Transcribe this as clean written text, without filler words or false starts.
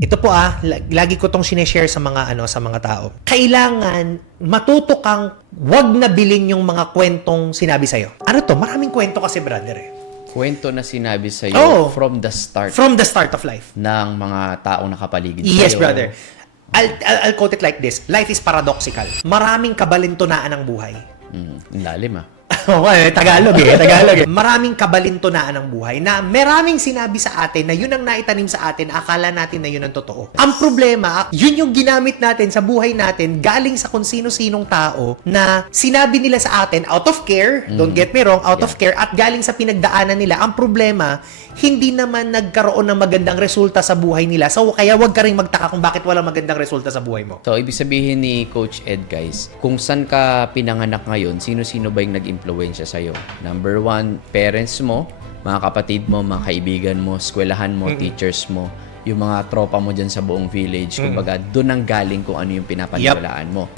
Ito po lagi ko tong sineshare sa mga tao. Kailangan matuto kang wag na bilhin yung mga kwentong sinabi sa'yo. Ano to? Maraming kwento kasi, brother eh. Kwento na sinabi sa'yo from the start. From the start of life. Ng mga taong nakapaligid sa'yo. Yes, brother. I'll quote it like this. Life is paradoxical. Maraming kabalintunaan ng buhay. Lalim Tagalog eh. Maraming kabalintunaan ng buhay na maraming sinabi sa atin na yun ang naitanim sa atin, akala natin na yun ang totoo. Ang problema, yun yung ginamit natin sa buhay natin galing sa kung sino-sinong tao na sinabi nila sa atin out of care, don't get me wrong, out of care, at galing sa pinagdaanan nila. Ang problema, hindi naman nagkaroon ng magandang resulta sa buhay nila. So, kaya wag ka rin magtaka kung bakit walang magandang resulta sa buhay mo. So, ibig sabihin ni Coach Ed, guys, kung saan ka pinanganak ngayon, sino-sino ba yung nag-impluwensya sa'yo? Number 1, parents mo, mga kapatid mo, mga kaibigan mo, eskwelahan mo, teachers mo, yung mga tropa mo dyan sa buong village. Kumbaga, doon ang galing kung ano yung pinapaniwalaan mo.